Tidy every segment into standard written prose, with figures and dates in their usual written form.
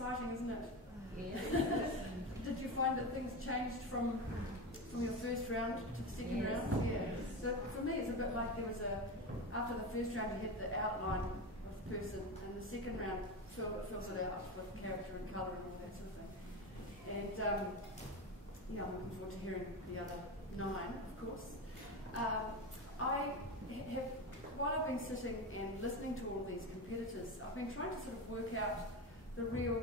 exciting, isn't it? Yes. Did you find that things changed from your first round to the second round? Yes. So for me, it's a bit like there was after the first round you had the outline of the person, and the second round fills it out with character and colour and all that sort of thing. And yeah, I'm looking forward to hearing the other 9, of course. While I've been sitting and listening to all these competitors, I've been trying to sort of work out the real,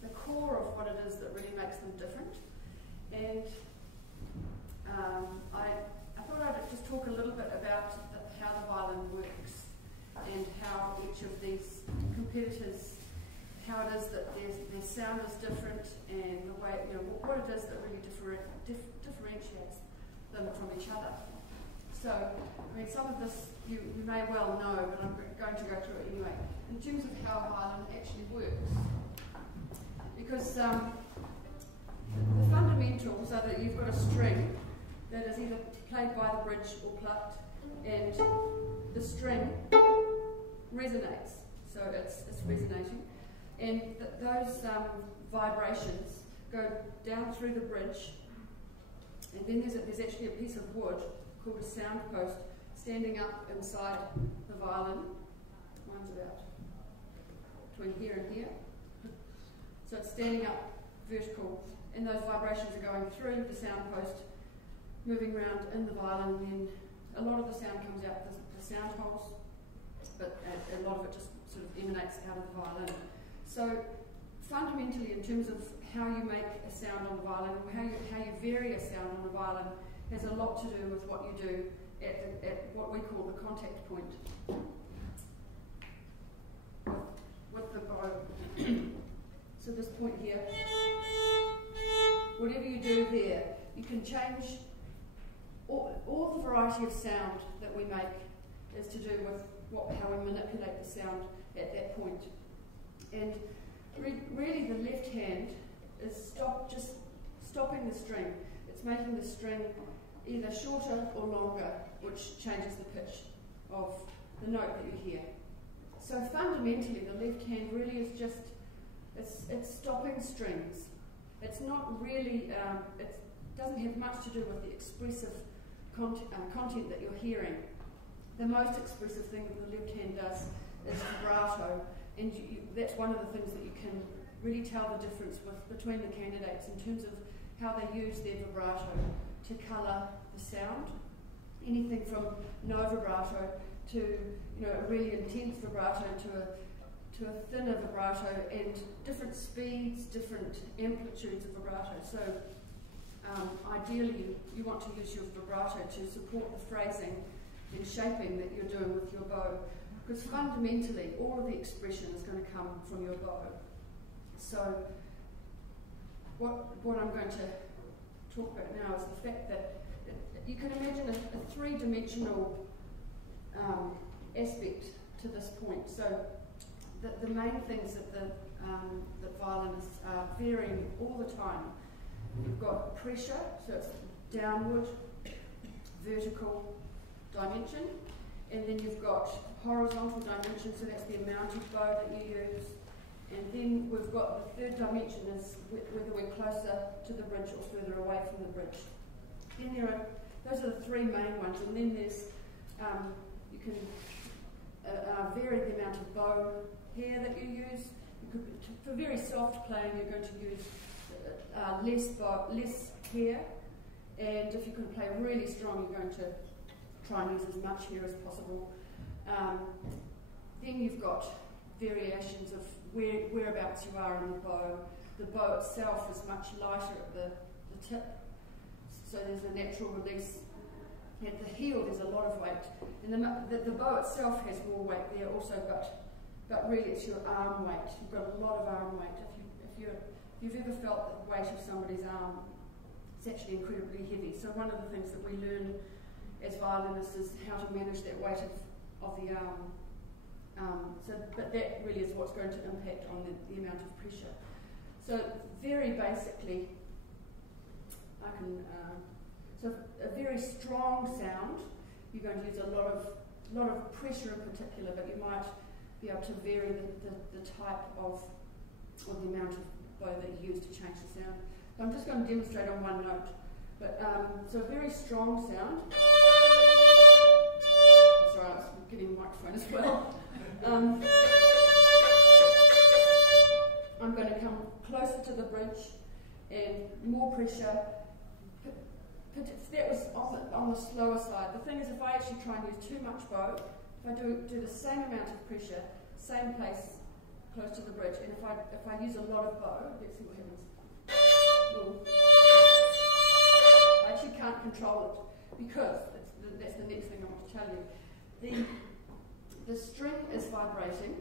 the core of what it is that really makes them different. And I thought I'd just talk a little bit about how the violin works and how each of these competitors, how it is that their sound is different and the way, what it is that really differentiates them from each other. So, I mean, some of this you may well know, but I'm going to go through it anyway. In terms of how violin actually works, because the fundamentals are that you've got a string that is either played by the bridge or plucked, and the string resonates, so it's resonating, and those vibrations go down through the bridge, and then there's actually a piece of wood called a sound post standing up inside the violin. Mine's about between here and here. So it's standing up vertical, and those vibrations are going through the sound post, moving around in the violin, and then a lot of the sound comes out the sound holes, but a lot of it just sort of emanates out of the violin. So fundamentally, in terms of how you make a sound on the violin, or how you vary a sound on the violin, has a lot to do with what you do at what we call the contact point with the bow. So this point here, whatever you do there, you can change. All the variety of sound that we make is to do with how we manipulate the sound at that point. And really the left hand is just stopping the string. It's making the string either shorter or longer, which changes the pitch of the note that you hear. So fundamentally, the left hand really is just, it's stopping strings. It's not really, it doesn't have much to do with the expressive content that you're hearing. The most expressive thing that the left hand does is vibrato, and that's one of the things that you can really tell the difference between the candidates in terms of how they use their vibrato to colour the sound. Anything from no vibrato to a really intense vibrato to a thinner vibrato, and different speeds, different amplitudes of vibrato. So ideally you want to use your vibrato to support the phrasing and shaping that you're doing with your bow, because fundamentally all of the expression is going to come from your bow. So what I'm going to talk about now is the fact that you can imagine a three-dimensional aspect to this point. So the main things that violinists are varying all the time. You've got pressure, so it's downward, vertical dimension, and then you've got horizontal dimension, so that's the amount of bow that you use. And then we've got the third dimension is whether we're closer to the bridge or further away from the bridge. Then those are the three main ones, and then there's, you can vary the amount of bow hair that you use. For very soft playing, you're going to use less hair, and if you can play really strong, you're going to try and use as much hair as possible. Then you've got variations of whereabouts you are in the bow. The bow itself is much lighter at the tip, so there's a natural release. At the heel there's a lot of weight, and the bow itself has more weight there also, but really it's your arm weight. You've got a lot of arm weight. If you've ever felt the weight of somebody's arm, it's actually incredibly heavy. So one of the things that we learn as violinists is how to manage that weight of the arm. But that really is what's going to impact on the amount of pressure. So very basically, so a very strong sound, you're going to use a lot of pressure in particular, but you might be able to vary the type of or the amount of bow that you use to change the sound. So I'm just going to demonstrate on one note. But so a very strong sound. Sorry, I was getting the microphone as well. I'm going to come closer to the bridge and more pressure. That was on the slower side. The thing is, if I actually try and use too much bow, if I do the same amount of pressure, same place, close to the bridge, and if I use a lot of bow, let's see what happens. I actually can't control it because that's the next thing I want to tell you. The string is vibrating,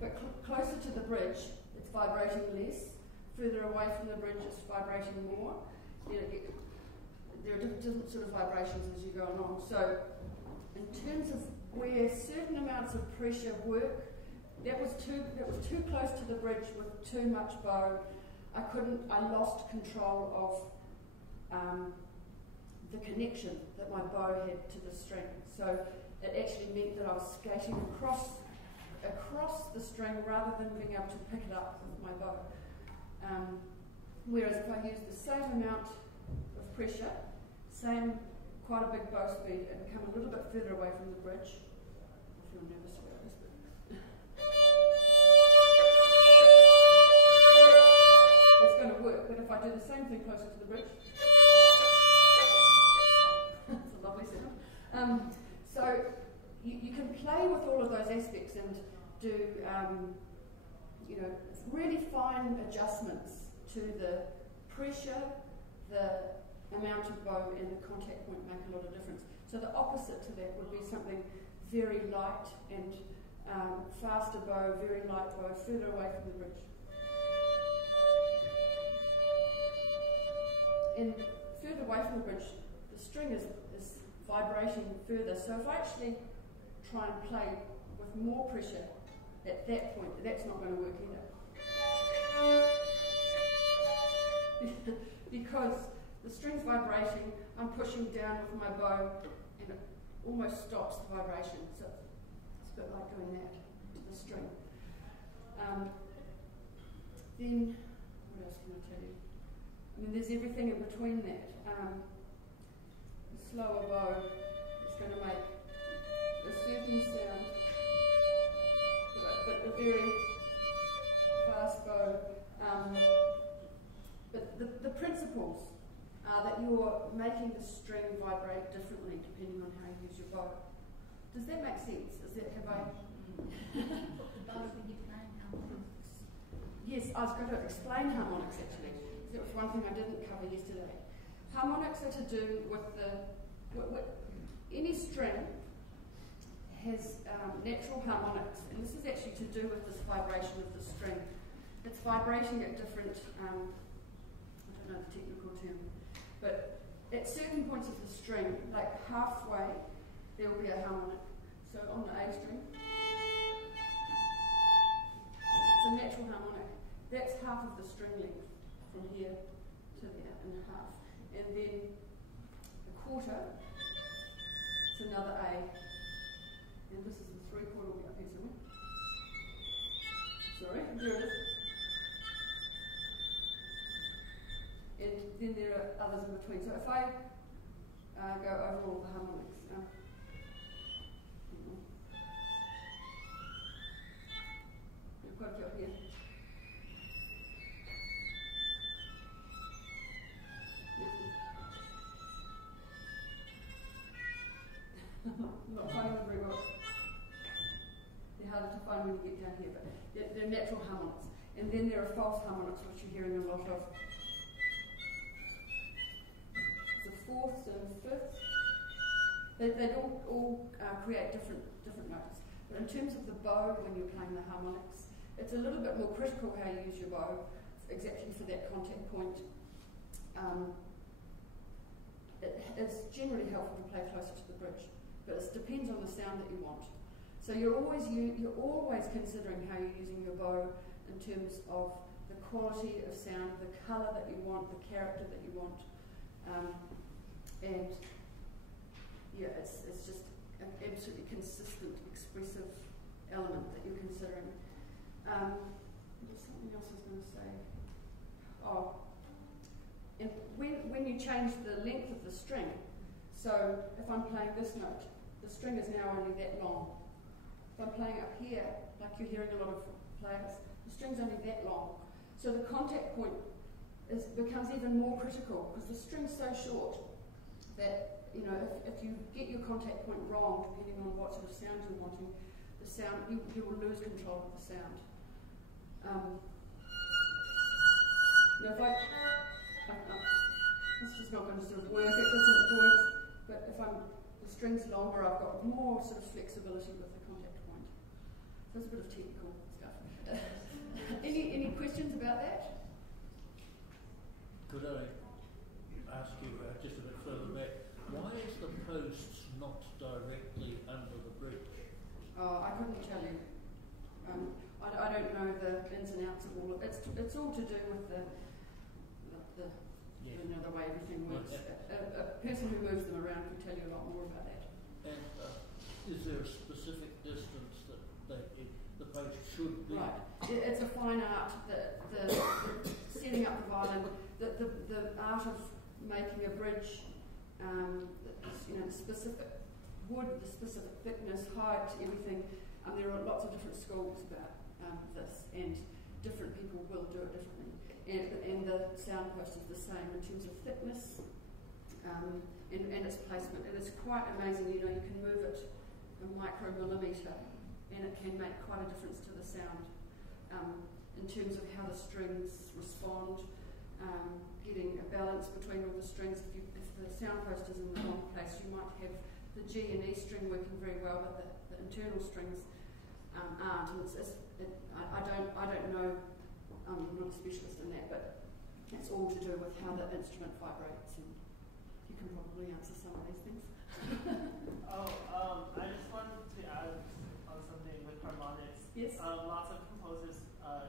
but closer to the bridge, it's vibrating less. Further away from the bridge, it's vibrating more. There are different sort of vibrations as you go along. So, in terms of where certain amounts of pressure work, that was too close to the bridge with too much bow. I lost control of the connection that my bow had to the string. So it actually meant that I was skating across the string rather than being able to pick it up with my bow. Whereas if I use the same amount of pressure, quite a big bow speed, and come a little bit further away from the bridge. I feel nervous about this, but it's going to work. But if I do the same thing closer to the bridge, it's a lovely sound. So you can play with all of those aspects and do really fine adjustments to the pressure, the amount of bow, and the contact point make a lot of difference. So the opposite to that would be something very light and faster bow, very light bow, further away from the bridge. And further away from the bridge, the string is vibrating further. So if I actually try and play with more pressure at that point, that's not going to work either. Because the string's vibrating, I'm pushing down with my bow, and it almost stops the vibration. So it's a bit like doing that to the string. Then, what else can I tell you? I mean, there's everything in between that. The slower bow is going to make a certain sound, but a very fast bow. But the principles are that you're making the string vibrate differently depending on how you use your bow. Does that make sense? Yes, I was going to explain harmonics actually. That was one thing I didn't cover yesterday. Harmonics are to do with any string has natural harmonics, and this is actually to do with this vibration of the string. It's vibrating at different, I don't know the technical term, but at certain points of the string, like halfway, there will be a harmonic. So on the A string, it's a natural harmonic. That's half of the string length from here to there and half. And then a quarter, it's another A. And this is the 3/4 will be up here somewhere. Sorry, there it is. And then there are others in between. So if I go over all the harmonics, we've got to go here. Not finding them very well. They're harder to find when you get down here, but they're natural harmonics. And then there are false harmonics, which you're hearing a lot of. The fourths and fifths, they all create different notes. But in terms of the bow, when you're playing the harmonics, it's a little bit more critical how you use your bow, exactly for that contact point. It's generally helpful to play closer to the bridge, but it depends on the sound that you want. So you're always considering how you're using your bow in terms of the quality of sound, the colour that you want, the character that you want, and yeah, it's just an absolutely consistent, expressive element that you're considering. There's something else I was going to say. Oh, and when you change the length of the string, so if I'm playing this note, the string is now only that long. If I'm playing up here, like you're hearing a lot of players, the string's only that long. So the contact point becomes even more critical because the string's so short that, you know, if you get your contact point wrong, depending on what sort of sound you're wanting, the sound, you will lose control of the sound. Now if it's just not going to sort of work, it doesn't work, but if the string's longer, I've got more sort of flexibility with the contact point. So it's a bit of technical stuff. Any questions about that? Could I ask you just a bit further back, why is the posts not directly under the bridge? Oh, I couldn't tell you. I don't know the ins and outs of all of it. It's all to do with the yes. you know, the way everything works. A person who moves them around could tell you a lot more about that. And is there a specific distance that the post should be? Right. It's a fine art. The setting up the violin, the art of making a bridge, you know, the specific wood, the specific thickness, height, everything. There are lots of different schools about this, and different people will do it differently. And the sound post is the same in terms of thickness and its placement. It is quite amazing. You know, you can move it a micromillimetre, and it can make quite a difference to the sound in terms of how the strings respond, getting a balance between all the strings. If the sound post is in the wrong place, you might have the G and E string working very well, but the internal strings aren't. And I don't know. I'm not a specialist in that, but it's all to do with how the instrument vibrates, and you can probably answer some of these things. I just wanted to add on something with harmonics. Yes. Lots of composers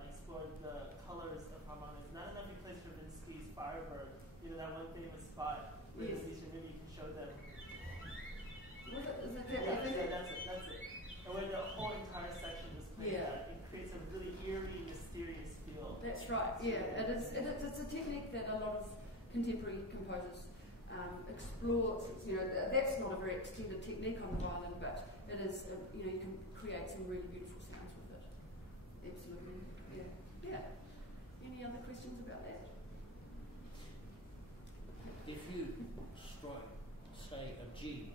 explored the colors of harmonics. Not enough you play Stravinsky's Firebird, you know, that one famous spot where Yes. maybe you can show them. Is it that? Yeah, that's it. And when the whole entire section is played, it creates a really eerie, mysterious feel. That's right. Yeah, it's a technique that a lot of contemporary composers explore. You know, that's not a very extended technique on the violin, but it is. You know, you can create some really beautiful sounds with it. Absolutely. Yeah. Yeah. Any other questions about that? If you strike, say, a G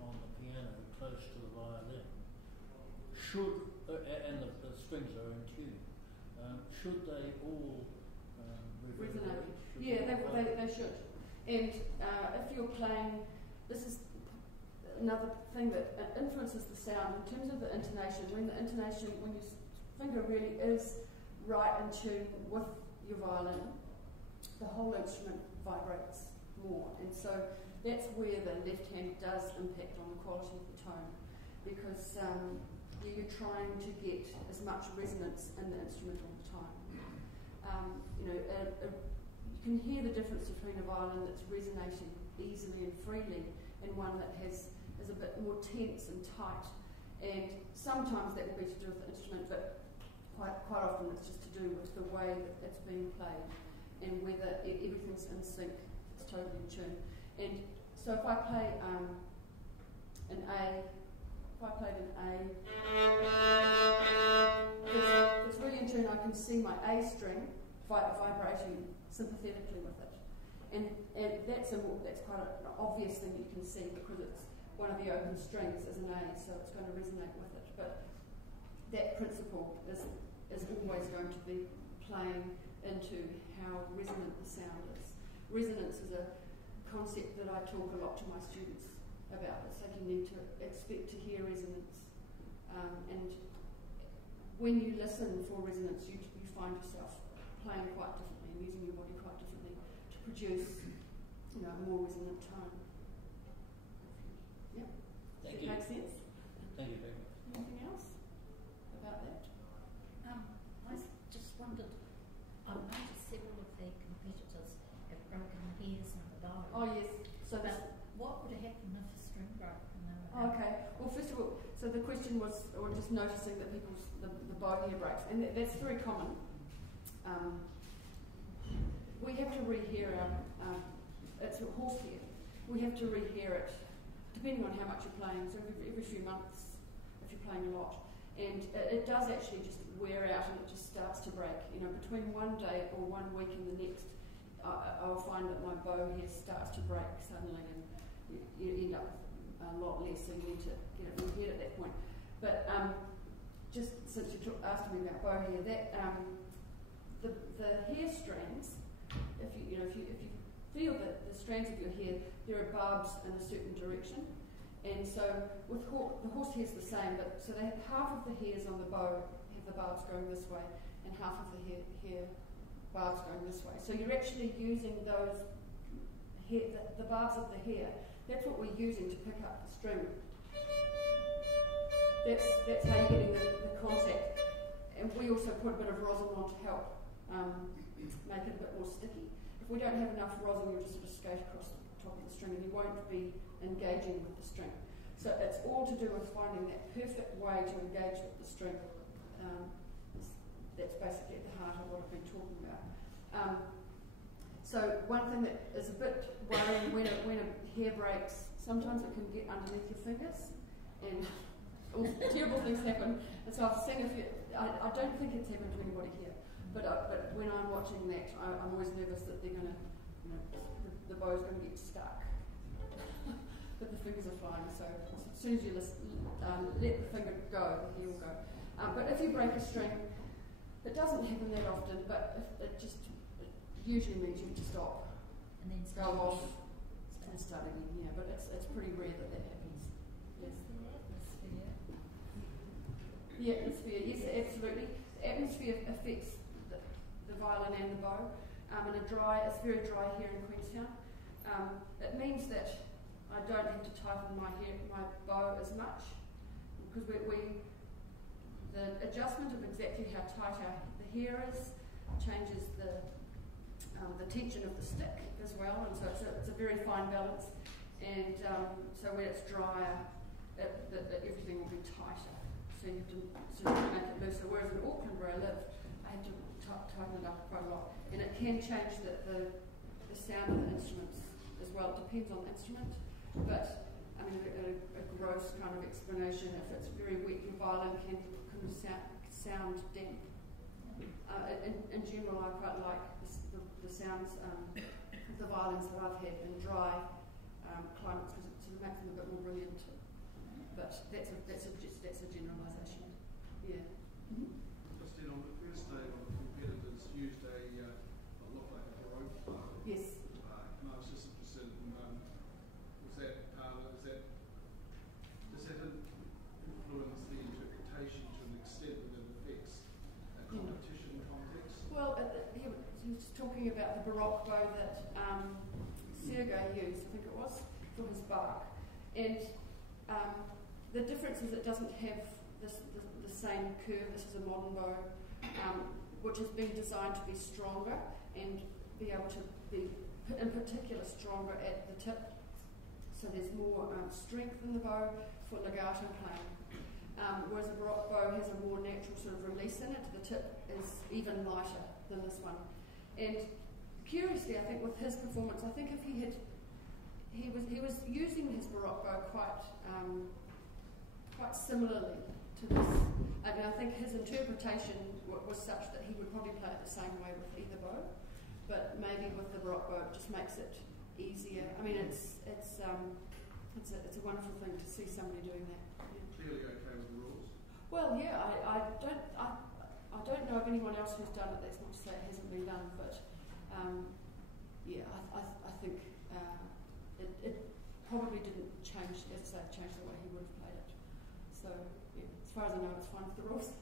on the piano close to the violin, and the strings are in tune, should they all resonate? Yeah, they should. And if you're playing, this is another thing that influences the sound in terms of the intonation. When your finger really is right in tune with your violin, the whole instrument vibrates more. And so that's where the left hand does impact on the quality of the tone, because you're trying to get as much resonance in the instrument all the time. You can hear the difference between a violin that's resonating easily and freely and one that is a bit more tense and tight. And sometimes that will be to do with the instrument, but quite often it's just to do with the way that it's being played and whether everything's in sync, it's totally in tune. And so if I play an A, if I played an A, if it's really in tune, I can see my A string vibrating sympathetically with it. And that's quite an obvious thing you can see, because it's one of the open strings is an A, so it's going to resonate with it. But that principle is always going to be playing into how resonant the sound is. Resonance is a concept that I talk a lot to my students about. It's like you need to expect to hear resonance. And when you listen for resonance, you find yourself playing quite differently and using your body quite differently to produce, a more resonant tone. Yeah? Does it make sense? Thank you very much. Anything else about that? I just wondered, I've noticed several of their competitors have broken ears in the diary. Oh yes. So what would happen if a string broke? Okay. Well, first of all, So the question was, or just noticing that the bow hair breaks, and that's very common. We have to rehair it's a horse hair. We have to rehair it depending on how much you're playing. So every few months, if you're playing a lot, and it does actually just wear out and it just starts to break. You know, between one day or 1 week and the next, I'll find that my bow hair starts to break suddenly, and you end up with a lot less, so you need to get it repaired at that point. But just since you asked me about bow hair, that the hair strands, if you feel that the strands of your hair, there are barbs in a certain direction, and so with the horse hair's the same, but so they have half of the hairs on the bow have the barbs going this way, and half of the hair barbs going this way. So you're actually using those the barbs of the hair. That's what we're using to pick up the string. That's how you're getting the contact. And we also put a bit of rosin on to help make it a bit more sticky. If we don't have enough rosin, you'll just sort of skate across the top of the string and you won't be engaging with the string. So it's all to do with finding that perfect way to engage with the string. That's basically at the heart of what I've been talking about. So one thing that is a bit worrying when a hair breaks, sometimes it can get underneath your fingers and all terrible things happen. And so I've seen I don't think it's happened to anybody here, but when I'm watching that, I'm always nervous that they're going to, the bow's going to get stuck. But the fingers are flying, so as soon as you let the finger go, the hair will go. But if you break a string, it doesn't happen that often, but it usually means you have to stop, and then go off, and start again. Yeah, but it's pretty rare that happens. Yes. Yeah, atmosphere. Yes, absolutely. The atmosphere affects the violin and the bow. It's very dry here in Queenstown. It means that I don't have to tighten my bow as much, because the adjustment of exactly how tight the hair is changes the tension of the stick as well, and so it's a very fine balance. And so when it's drier, everything will be tighter. So you have to sort of make it looser. Whereas in Auckland, where I live, I have to tighten it up quite a lot, and it can change the sound of the instruments as well. It depends on the instrument, but I mean a gross kind of explanation. If it's very wet, your violin can sound damp. In general, I quite like the sounds of the violins that I've had in dry climates, because it sort of makes them a bit more brilliant. But that's a generalisation. Yeah. Mm-hmm. Just on the first day, one of the competitors used what looked like a baroque bow. Yes. And I was just interested in does that influence the interpretation to an extent that it affects a competition context? Well, he was talking about the baroque bow that Sergei used, I think it was, for his bark. And the difference is it doesn't have the same curve. This is a modern bow, which has been designed to be stronger and be able to be, in particular, stronger at the tip. So there's more strength in the bow for legato playing. Whereas a baroque bow has a more natural sort of release in it. The tip is even lighter than this one. And curiously, I think with his performance, I think if he was using his baroque bow quite similarly to this. I mean, I think his interpretation was such that he would probably play it the same way with either bow, but maybe with the baroque bow it just makes it easier. I mean, it's a wonderful thing to see somebody doing that. Yeah. Clearly okay with the rules. Well, yeah, I don't know of anyone else who's done it. That's not to say it hasn't been done, but yeah, I think it probably didn't change, as I say, change the way he would have played it. So, yeah, as far as I know, it's fine with the rules.